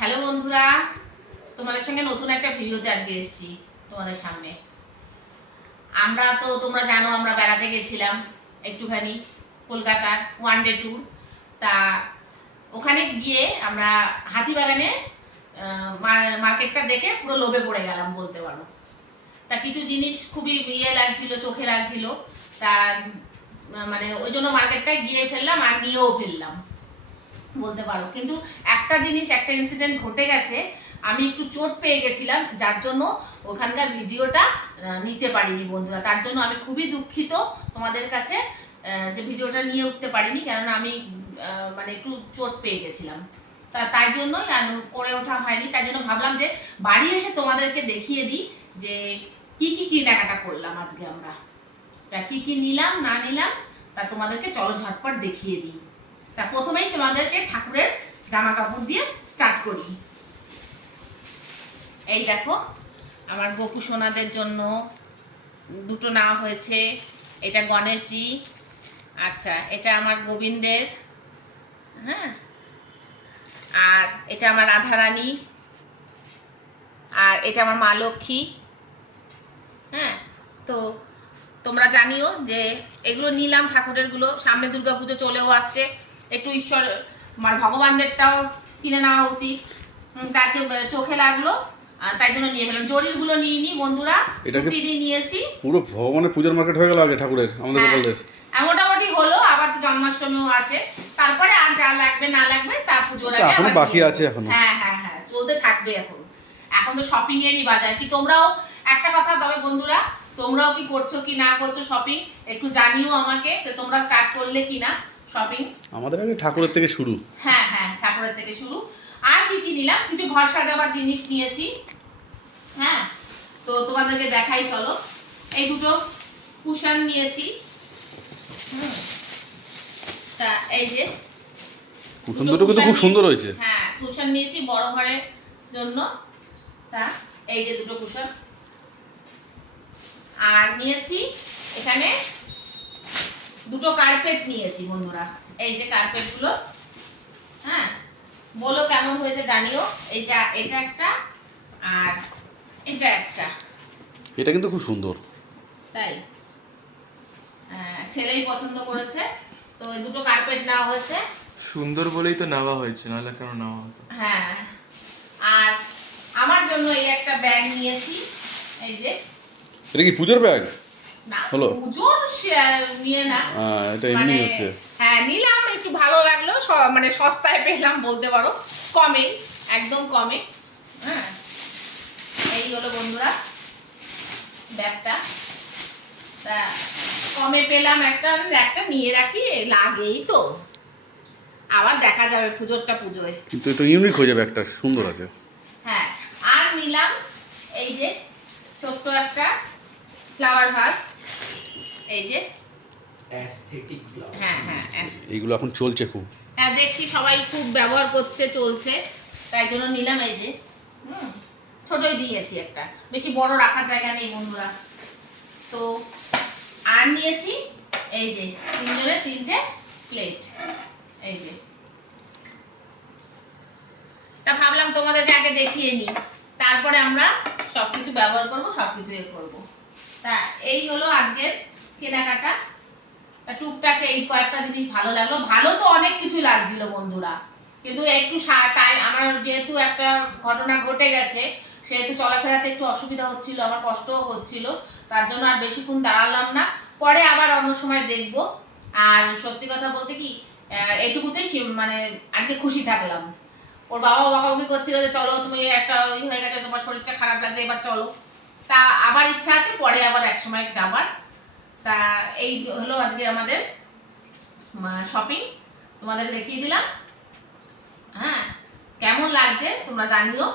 Hello বন্ধুরা, তোমাদের সঙ্গে নতুন একটা ভিডিওতে আজকে এসেছি তোমাদের সামনে। আমরা তো তোমরা জানো আমরা বেড়াতে গেছিলাম একটুখানি কলকাতার ওয়ান ডে ট্যুর। তা ওখানে গিয়ে আমরা হাতিবাগানে মার্কেটটা দেখে পুরো লোভে পড়ে গেলাম বলতে পারো। তা কিছু জিনিস খুবই লাগছিল, চোখে লাগছিল। তা মানে ওই জন্য মার্কেটটায় গিয়ে ফেললাম আর নিয়েও ফেললাম বলতে পারো। কিন্তু একটা জিনিস, একটা ইনসিডেন্ট ঘটে গেছে, আমি একটু চোট পেয়ে গেছিলাম, যার জন্য ওখানকার ভিডিওটা নিতে পারিনি বন্ধুরা। তার জন্য আমি খুবই দুঃখিত তোমাদের কাছে যে ভিডিওটা নিয়ে উঠতে পারিনি, কেননা আমি মানে একটু চোট পেয়ে গেছিলাম। তাই জন্যই করে ওঠা হয়নি। তাই জন্য ভাবলাম যে বাড়ি এসে তোমাদেরকে দেখিয়ে দিই যে কি কি কেনাকাটা করলাম আজকে আমরা। তা কি কি নিলাম না নিলাম তা তোমাদেরকে চলো ঝটপট দেখিয়ে দিই। তা প্রথমেই তোমাদেরকে ঠাকুরের জামা কাপড় দিয়ে স্টার্ট করি। এই দেখো আমার গোপু সোনাদের জন্য দুটো নেওয়া হয়েছে। এটা গণেশজি, আচ্ছা এটা আমার গোবিন্দের, হ্যাঁ, আর এটা আমার রাধারানী, আর এটা আমার মা লক্ষ্মী। হ্যাঁ, তো তোমরা জানিও যে এগুলো নিলাম ঠাকুরেরগুলো। সামনে দুর্গাপুজো চলেও আসছে, একটু ঈশ্বর আমার ভগবানদেরটাও কিনে নেওয়া উচিত। তাকে চোখে লাগলো, তাই জন্য নিয়ে ফেলাম। জরিরগুলো নিইনি বন্ধুরা, সুতিরই নিয়েছি। পুরো ভগবানের পূজার মার্কেট হয়ে গেল আগে ঠাকুরের আমাদের গোপালদের। মোটামুটি হলো, আবার তো জন্মাষ্টমীও আছে, তারপরে আর যা লাগবে না লাগবে তা পুজোর আগে এখনো বাকি আছে এখনো। হ্যাঁ হ্যাঁ হ্যাঁ, চলতে থাকবে। এখন তো শপিং এরই বাজার। কি তোমরাও একটা কথা, তবে বন্ধুরা তোমরাও কি করছো কি না করছো শপিং একটু জানিও আমাকে, তো তোমরা স্টার্ট করলে কি না শপিং। আমাদের আগে ঠাকুরের থেকে শুরু। হ্যাঁ হ্যাঁ, ঠাকুরের থেকে শুরু। আর কি কি নিলাম, কিছু ঘর সাজাবার জিনিস নিয়েছি। হ্যাঁ, তো তোমাদেরকে দেখাই চলো। এই দুটো কুশন নিয়েছি। তা এই যে কুশন দুটো কিন্তু খুব সুন্দর হয়েছে। হ্যাঁ, কুশন নিয়েছি বড় ঘরের জন্য। তা এই যে দুটো কুশন। আর নিয়েছি এখানে দুটো কার্পেট নিয়েছি বন্ধুরা। এই যে কার্পেটগুলো, হ্যাঁ, বলো কেমন হয়েছে জানিও। এই যে এটা একটা আর এটা একটা। এটা কিন্তু খুব সুন্দর। তাই ছেলেই পছন্দ করেছে, তো এই দুটো কার্পেট নেওয়া হয়েছে। সুন্দর বলেই তো নেওয়া হয়েছে, নাহলে কেন নেওয়া হতো। হ্যাঁ, আর আমার জন্য এই একটা ব্যাগ নিয়েছি। এই যে এটা কি পূজার ব্যাগ? না, হলো পুজোর নিয়ে না, এটা এমনি হচ্ছে। হ্যাঁ, নিলাম, একটু ভালো লাগলো, মানে সস্তায় পেলাম বলতে পারো, কমে, একদম কমে। হ্যাঁ, এই হলো বন্ধুরা ব্যাগটা। তা কমে পেলাম একটা, একটা নিয়ে রাখি, লাগেই তো, আবার দেখা যাবে পুজোরটা পুজোয়। কিন্তু এটা ইউনিক হয়ে যাবে, একটা সুন্দর আছে। হ্যাঁ, আর নিলাম এই যে ছোট্ট একটা ফ্লাওয়ার ভাস। এই যে অ্যাস্থেটিক, হ্যাঁ হ্যাঁ, এইগুলো এখন চলছে খুব। হ্যাঁ, দেখছি সবাই খুব ব্যবহার করছে, চলছে, তাই জন্য নিলাম। এই যে ছোটই দিয়েছি একটা, বেশি বড় রাখার জায়গা নেই বন্ধুরা। তো আর নিয়েছি এই যে তিনজনের তিনটে প্লেট। এই যে, তা ভাবলাম তোমাদেরকে আগে দেখিয়ে নিই, তারপরে আমরা সবকিছু ব্যবহার করব, সবকিছু করব। তা এই হলো আজকের কেনাকাটা। তা টুকটাক এই কয়েকটা জিনিস ভালো লাগলো। ভালো তো অনেক কিছু লাগছিল বন্ধুরা, কিন্তু একটু টাইম, আমার যেহেতু একটা ঘটনা ঘটে গেছে, সেহেতু চলাফেরাতে একটু অসুবিধা হচ্ছিল, আমার কষ্টও হচ্ছিল, তার জন্য আর বেশিক্ষণ দাঁড়ালাম না। পরে আবার অন্য সময় দেখব। আর সত্যি কথা বলতে কি, এইটুকুতেই মানে আজকে খুশি থাকলাম। ওর বাবা বকাবকি করছিল যে চলো তুমি একটা হয়ে গেছে, তোমার শরীরটা খারাপ লাগছে, এবার চলো। তা আবার ইচ্ছা আছে পরে আবার এক সময় যাবার। তা এই হলো আজকে আমাদের শপিং, তোমাদের দেখিয়ে দিলাম। হ্যাঁ, কেমন লাগছে তোমরা জানিও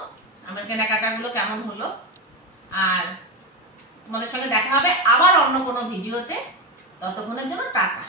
আমার কেনাকাটাগুলো কেমন হলো। আর তোমাদের সঙ্গে দেখা হবে আবার অন্য কোনো ভিডিওতে। ততক্ষণের জন্য টাটা।